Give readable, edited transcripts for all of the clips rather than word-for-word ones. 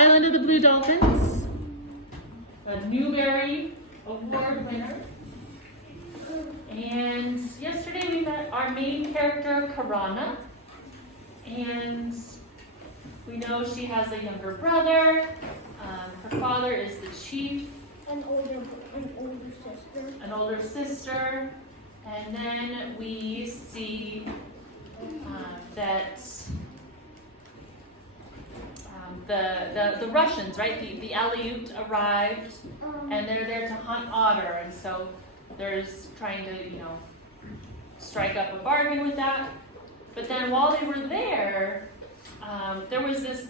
Island of the Blue Dolphins, a Newbery Award winner. And yesterday we met our main character, Karana. And we know she has a younger brother. Her father is the chief. An older sister. An older sister. And then we see that the Russians, right? The Aleut arrived, and they're there to hunt otter, and so there's trying to, strike up a bargain with that. But then while they were there, there was this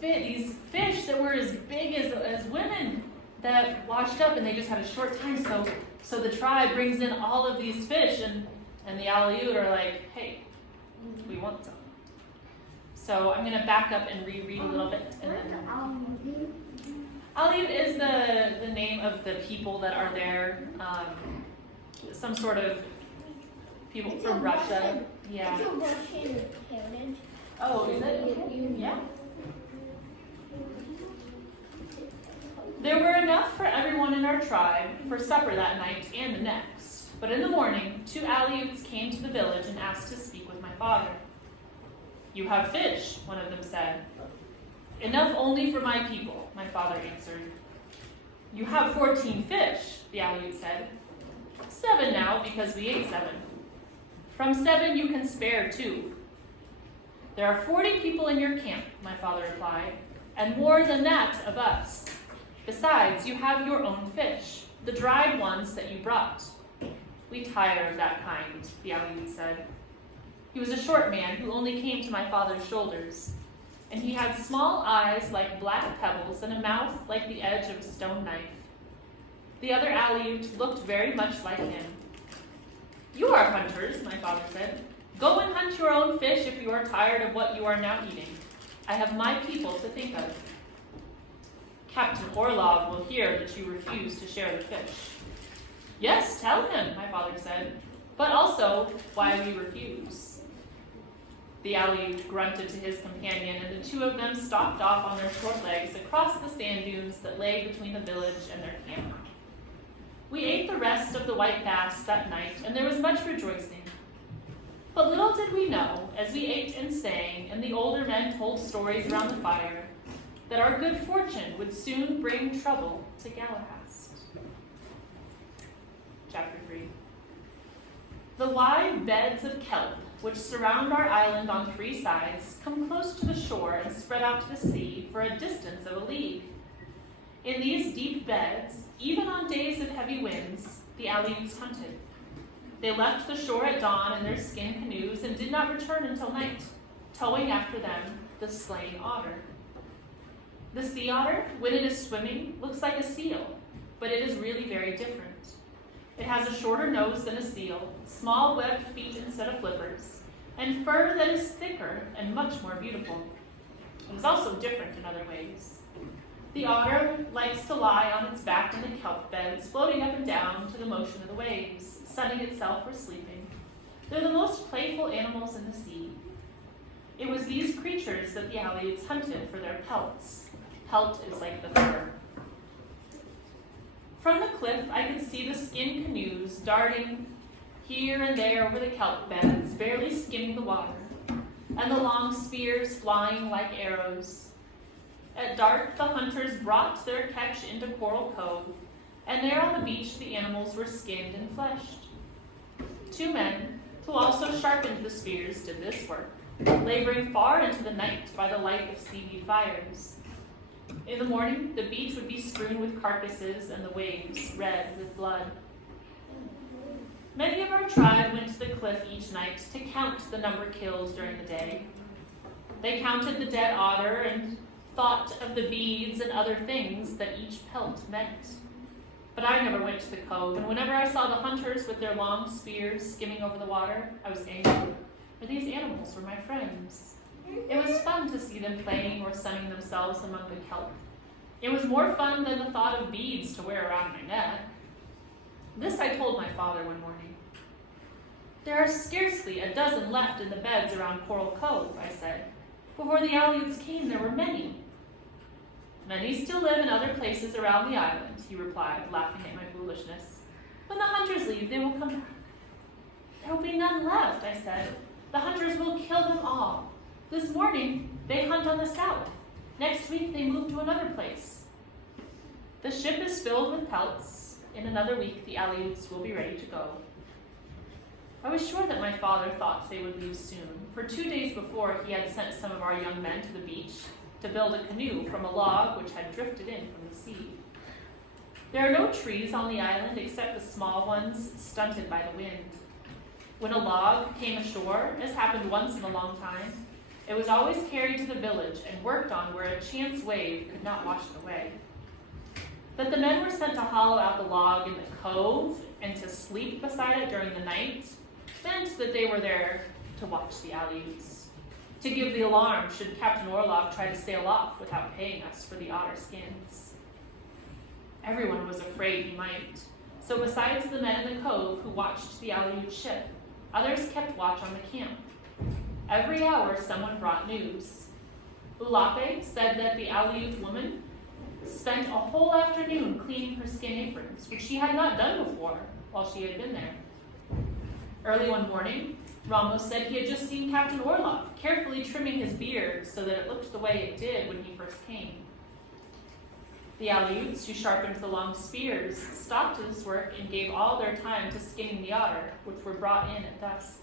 these fish that were as big as women that washed up, and they just had a short time. So the tribe brings in all of these fish, and the Aleut are like, hey, we want some. So I'm going to back up and reread a little bit. And then Aleut is the name of the people that are there. Some sort of people from Russia. Yeah. It's a Russian heritage. Oh, is it? Yeah. There were enough for everyone in our tribe for supper that night and the next. But in the morning, 2 Aleuts came to the village and asked to speak with my father. "You have fish," one of them said. "Enough only for my people," my father answered. "You have 14 fish," the Aleut said. "7 now, because we ate 7. From 7 you can spare 2. "There are 40 people in your camp," my father replied, "and more than that of us. Besides, you have your own fish, the dried ones that you brought." "We tire of that kind," the Aleut said. He was a short man who only came to my father's shoulders, and he had small eyes like black pebbles and a mouth like the edge of a stone knife. The other Aleut looked very much like him. "You are hunters," my father said. "Go and hunt your own fish if you are tired of what you are now eating. I have my people to think of." "Captain Orlov will hear that you refuse to share the fish." "Yes, tell him," my father said, "but also why we refuse." The Aleut grunted to his companion, and the 2 of them stalked off on their short legs across the sand dunes that lay between the village and their camp. We ate the rest of the white bass that night, and there was much rejoicing. But little did we know, as we ate and sang, and the older men told stories around the fire, that our good fortune would soon bring trouble to Galahast. Chapter 3. The wide beds of kelp, which surround our island on 3 sides, come close to the shore and spread out to the sea for a distance of a league. In these deep beds, even on days of heavy winds, the Aleuts hunted. They left the shore at dawn in their skin canoes and did not return until night, towing after them the slain otter. The sea otter, when it is swimming, looks like a seal, but it is really very different. It has a shorter nose than a seal, small webbed feet instead of flippers, and fur that is thicker and much more beautiful. It is also different in other ways. The otter likes to lie on its back in the kelp beds, floating up and down to the motion of the waves, sunning itself or sleeping. They're the most playful animals in the sea. It was these creatures that the Aleuts hunted for their pelts. Pelt is like the fur. From the cliff, I could see the skin canoes darting here and there over the kelp beds, barely skimming the water, and the long spears flying like arrows. At dark, the hunters brought their catch into Coral Cove, and there on the beach the animals were skinned and fleshed. 2 men, who also sharpened the spears, did this work, laboring far into the night by the light of seaweed fires. In the morning, the beach would be strewn with carcasses and the waves red with blood. Many of our tribe went to the cliff each night to count the number killed during the day. They counted the dead otter and thought of the beads and other things that each pelt meant. But I never went to the cove, and whenever I saw the hunters with their long spears skimming over the water, I was angry, for these animals were my friends. It was fun to see them playing or sunning themselves among the kelp. It was more fun than the thought of beads to wear around my neck. This I told my father one morning. There are scarcely a dozen left in the beds around Coral Cove, I said. Before the Aleuts came, there were many. Many still live in other places around the island, he replied, laughing at my foolishness. When the hunters leave, they will come back. There will be none left, I said. The hunters will kill them all. This morning, they hunt on the south. Next week, they move to another place. The ship is filled with pelts. In another week, the Aleuts will be ready to go. I was sure that my father thought they would leave soon, for 2 days before he had sent some of our young men to the beach to build a canoe from a log which had drifted in from the sea. There are no trees on the island except the small ones stunted by the wind. When a log came ashore, as happened once in a long time, it was always carried to the village and worked on where a chance wave could not wash it away. That the men were sent to hollow out the log in the cove and to sleep beside it during the night meant that they were there to watch the Aleuts, to give the alarm should Captain Orlov try to sail off without paying us for the otter skins. Everyone was afraid he might, so besides the men in the cove who watched the Aleut ship, others kept watch on the camp. Every hour someone brought news. Ulape said that the Aleut woman spent a whole afternoon cleaning her skin aprons, which she had not done before while she had been there. Early one morning, Ramos said he had just seen Captain Orlov carefully trimming his beard so that it looked the way it did when he first came. The Aleuts, who sharpened the long spears, stopped this work and gave all their time to skinning the otter, which were brought in at dusk.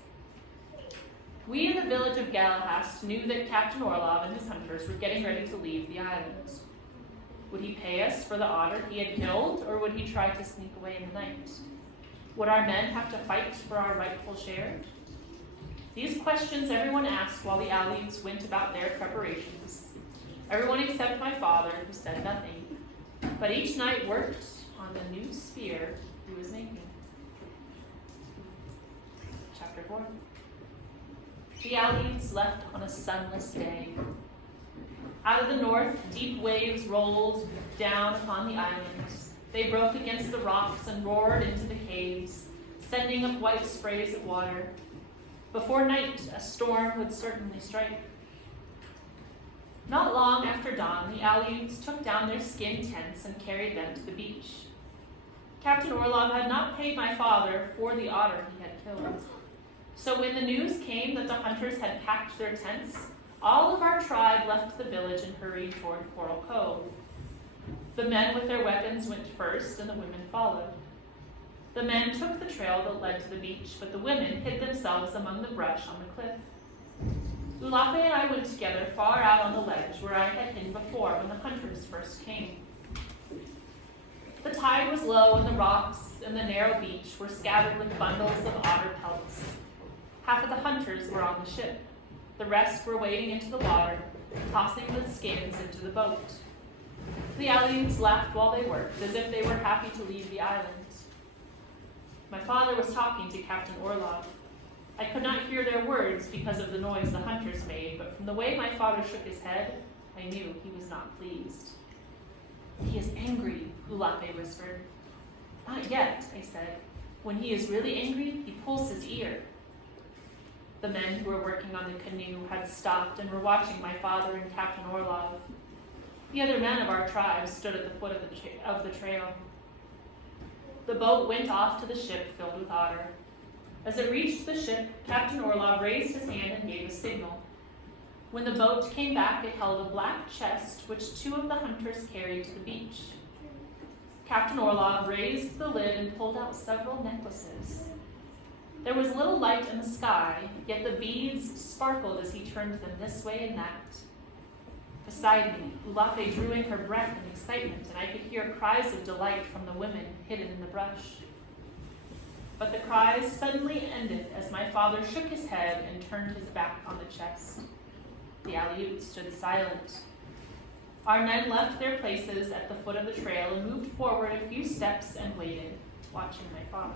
We in the village of Galahast knew that Captain Orlov and his hunters were getting ready to leave the island. Would he pay us for the otter he had killed, or would he try to sneak away in the night? Would our men have to fight for our rightful share? These questions everyone asked while the Aleuts went about their preparations. Everyone except my father, who said nothing, but each night worked on the new spear he was making. Chapter 4. The Aleuts left on a sunless day. Out of the north, deep waves rolled down upon the island. They broke against the rocks and roared into the caves, sending up white sprays of water. Before night, a storm would certainly strike. Not long after dawn, the Aleuts took down their skin tents and carried them to the beach. Captain Orlov had not paid my father for the otter he had killed. So when the news came that the hunters had packed their tents, all of our tribe left the village and hurried toward Coral Cove. The men with their weapons went first, and the women followed. The men took the trail that led to the beach, but the women hid themselves among the brush on the cliff. Ulape and I went together far out on the ledge where I had hidden before when the hunters first came. The tide was low, and the rocks and the narrow beach were scattered with bundles of otter pelts. Half of the hunters were on the ship. The rest were wading into the water, tossing the skins into the boat. The Aleuts laughed while they worked, as if they were happy to leave the island. My father was talking to Captain Orlov. I could not hear their words because of the noise the hunters made, but from the way my father shook his head, I knew he was not pleased. He is angry, Ulape whispered. Not yet, I said. When he is really angry, he pulls his ear. The men who were working on the canoe had stopped and were watching my father and Captain Orlov. The other men of our tribe stood at the foot of the trail. The boat went off to the ship filled with otter. As it reached the ship, Captain Orlov raised his hand and gave a signal. When the boat came back, it held a black chest which 2 of the hunters carried to the beach. Captain Orlov raised the lid and pulled out several necklaces. There was little light in the sky, yet the beads sparkled as he turned them this way and that. Beside me, Ulape drew in her breath in excitement, and I could hear cries of delight from the women hidden in the brush. But the cries suddenly ended as my father shook his head and turned his back on the chest. The Aleuts stood silent. Our men left their places at the foot of the trail and moved forward a few steps and waited, watching my father.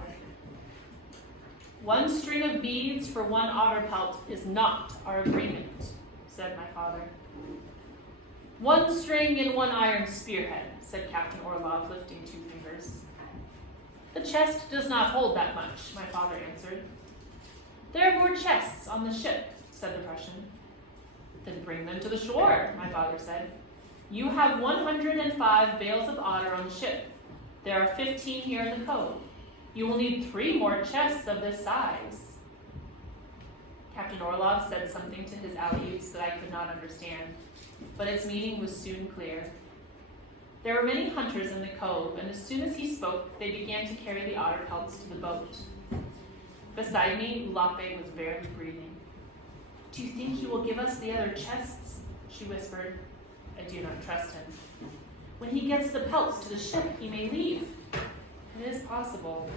1 string of beads for 1 otter pelt is not our agreement, said my father. 1 string and 1 iron spearhead, said Captain Orlov, lifting 2 fingers. The chest does not hold that much, my father answered. There are more chests on the ship, said the Russian. Then bring them to the shore, my father said. You have 105 bales of otter on the ship. There are 15 here in the cove. You will need 3 more chests of this size. Captain Orlov said something to his Aleuts that I could not understand, but its meaning was soon clear. There were many hunters in the cove, and as soon as he spoke, they began to carry the otter pelts to the boat. Beside me, Lape was barely breathing. Do you think he will give us the other chests? She whispered. I do not trust him. When he gets the pelts to the ship, he may leave. It is possible.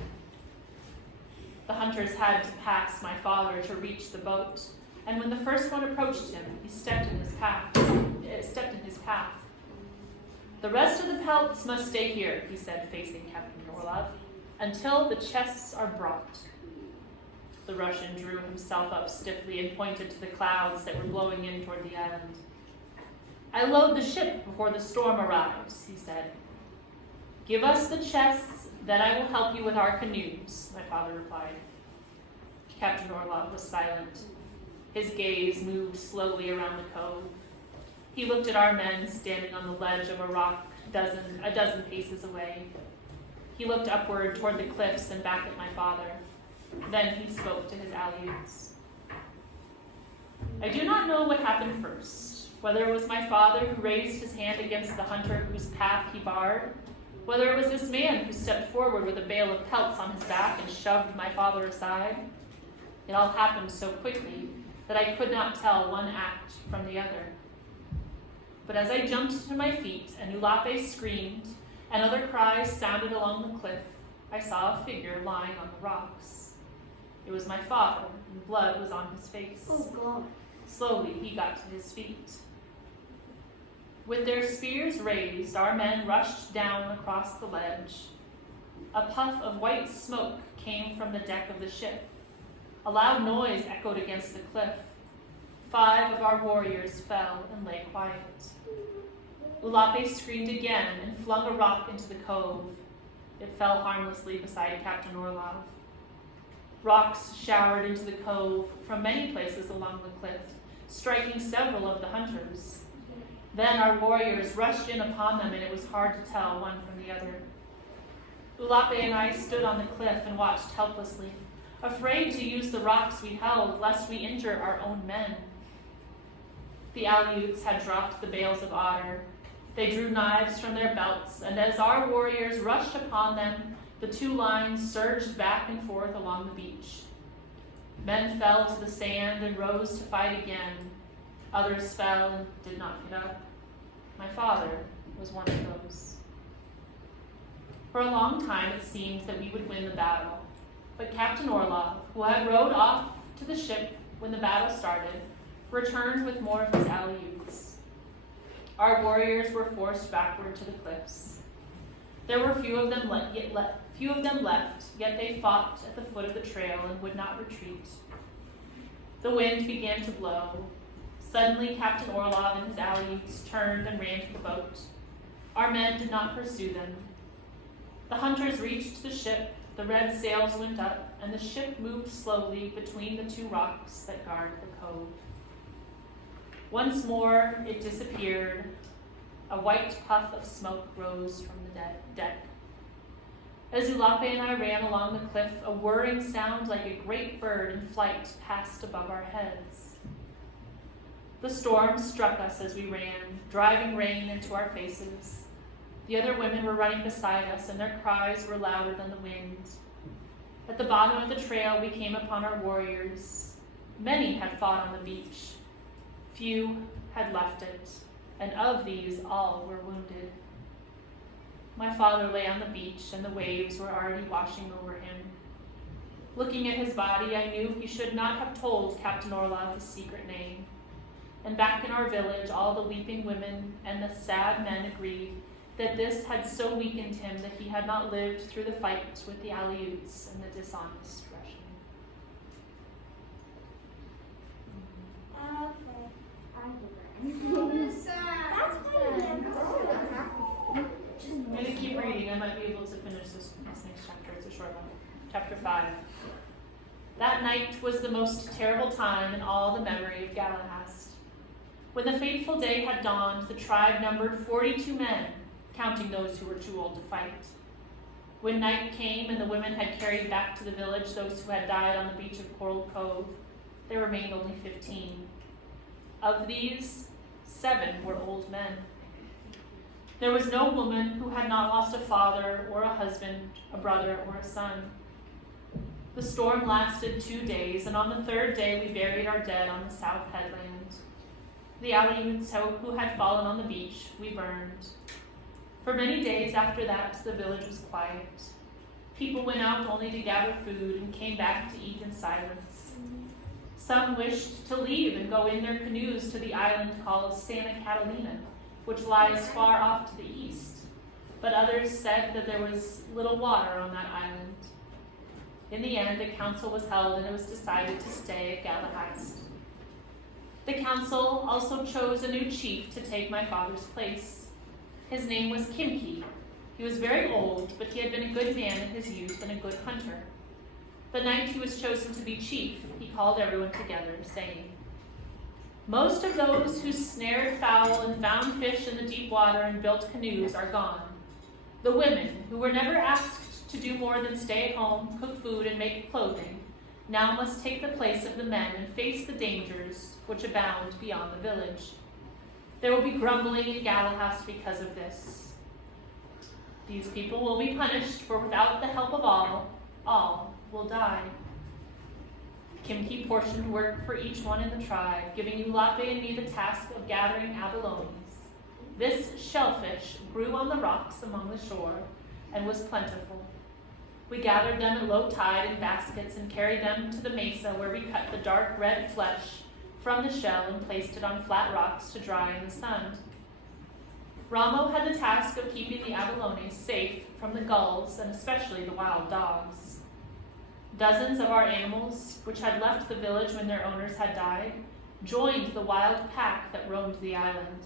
The hunters had to pass my father to reach the boat, and when the first one approached him, he stepped in his path. The rest of the pelts must stay here, he said, facing Captain Orlov, until the chests are brought. The Russian drew himself up stiffly and pointed to the clouds that were blowing in toward the island. I load the ship before the storm arrives, he said. Give us the chests, then I will help you with our canoes, my father replied. Captain Orlov was silent. His gaze moved slowly around the cove. He looked at our men standing on the ledge of a rock a dozen paces away. He looked upward toward the cliffs and back at my father. Then he spoke to his Aleuts. I do not know what happened first, whether it was my father who raised his hand against the hunter whose path he barred, whether it was this man who stepped forward with a bale of pelts on his back and shoved my father aside. It all happened so quickly that I could not tell one act from the other. But as I jumped to my feet and Ulape screamed and other cries sounded along the cliff, I saw a figure lying on the rocks. It was my father, and blood was on his face. Oh, God. Slowly, he got to his feet. With their spears raised, our men rushed down across the ledge. A puff of white smoke came from the deck of the ship. A loud noise echoed against the cliff. 5 of our warriors fell and lay quiet. Ulape screamed again and flung a rock into the cove. It fell harmlessly beside Captain Orlov. Rocks showered into the cove from many places along the cliff, striking several of the hunters. Then our warriors rushed in upon them, and it was hard to tell one from the other. Ulape and I stood on the cliff and watched helplessly, afraid to use the rocks we held, lest we injure our own men. The Aleuts had dropped the bales of otter. They drew knives from their belts, and as our warriors rushed upon them, the 2 lines surged back and forth along the beach. Men fell to the sand and rose to fight again. Others fell and did not get up. My father was one of those. For a long time it seemed that we would win the battle, but Captain Orlov, who had rowed off to the ship when the battle started, returned with more of his Aleuts. Our warriors were forced backward to the cliffs. There were few of them left, yet they fought at the foot of the trail and would not retreat. The wind began to blow. Suddenly, Captain Orlov and his Aleuts turned and ran to the boat. Our men did not pursue them. The hunters reached the ship, the red sails went up, and the ship moved slowly between the 2 rocks that guard the cove. Once more, it disappeared. A white puff of smoke rose from the deck. As Ulape and I ran along the cliff, a whirring sound like a great bird in flight passed above our heads. The storm struck us as we ran, driving rain into our faces. The other women were running beside us, and their cries were louder than the wind. At the bottom of the trail, we came upon our warriors. Many had fought on the beach. Few had left it, and of these all were wounded. My father lay on the beach, and the waves were already washing over him. Looking at his body, I knew he should not have told Captain Orlov his secret name. And back in our village, all the weeping women and the sad men agreed that this had so weakened him that he had not lived through the fight with the Aleuts and the dishonest Russian. I'm going to keep reading. I might be able to finish this next chapter. It's a short one. Chapter 5. That night was the most terrible time in all the memory of Galahast. When the fateful day had dawned, the tribe numbered 42 men, counting those who were too old to fight. When night came and the women had carried back to the village those who had died on the beach of Coral Cove, there remained only 15. Of these, 7 were old men. There was no woman who had not lost a father or a husband, a brother or a son. The storm lasted 2 days, and on the 3rd day we buried our dead on the south headland. The Aleuts who had fallen on the beach we burned. For many days after that, the village was quiet. People went out only to gather food and came back to eat in silence. Some wished to leave and go in their canoes to the island called Santa Catalina, which lies far off to the east, but others said that there was little water on that island. In the end, a council was held and it was decided to stay at Galahast. The council also chose a new chief to take my father's place. His name was Kimki. He was very old, but he had been a good man in his youth and a good hunter. The night he was chosen to be chief, he called everyone together, saying, "Most of those who snared fowl and found fish in the deep water and built canoes are gone. The women, who were never asked to do more than stay at home, cook food, and make clothing, now must take the place of the men and face the dangers which abound beyond the village. There will be grumbling in Galahast because of this. These people will be punished, for without the help of all will die." Kimki portioned work for each one in the tribe, giving Ulape and me the task of gathering abalones. This shellfish grew on the rocks along the shore and was plentiful. We gathered them at low tide in baskets and carried them to the mesa, where we cut the dark red flesh from the shell and placed it on flat rocks to dry in the sun. Ramo had the task of keeping the abalones safe from the gulls and especially the wild dogs. Dozens of our animals, which had left the village when their owners had died, joined the wild pack that roamed the island.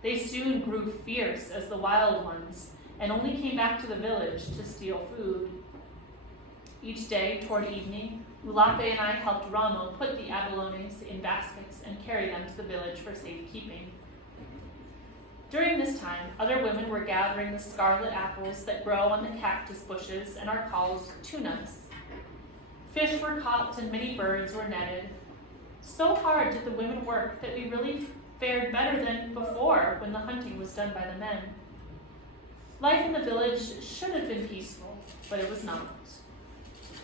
They soon grew fierce as the wild ones and only came back to the village to steal food. Each day, toward evening, Ulape and I helped Ramo put the abalones in baskets and carry them to the village for safekeeping. During this time, other women were gathering the scarlet apples that grow on the cactus bushes and are called tunas. Fish were caught and many birds were netted. So hard did the women work that we really fared better than before when the hunting was done by the men. Life in the village should have been peaceful, but it was not.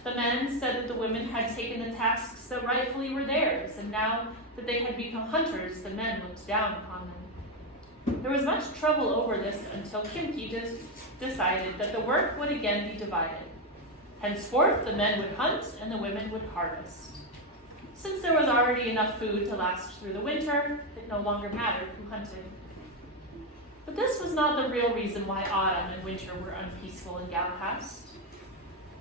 The men said that the women had taken the tasks that rightfully were theirs, and now that they had become hunters, the men looked down upon them. There was much trouble over this until Kimki decided that the work would again be divided. Henceforth, the men would hunt and the women would harvest. Since there was already enough food to last through the winter, it no longer mattered who hunted. But this was not the real reason why autumn and winter were unpeaceful in Galahast.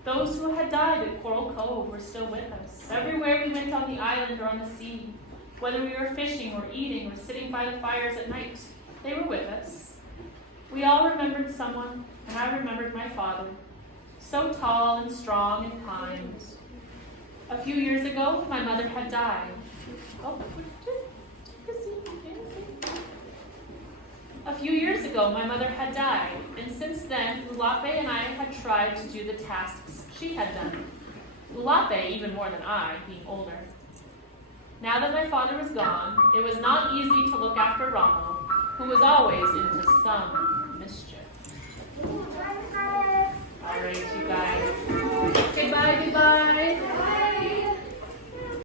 Those who had died at Coral Cove were still with us. Everywhere we went on the island or on the sea, whether we were fishing or eating or sitting by the fires at night, they were with us. We all remembered someone, and I remembered my father, so tall and strong and kind. A few years ago, my mother had died. A few years ago, my mother had died, and since then, Ulape and I had tried to do the tasks she had done. Ulape even more than I, being older. Now that my father was gone, it was not easy to look after Ramo, who was always into some mischief.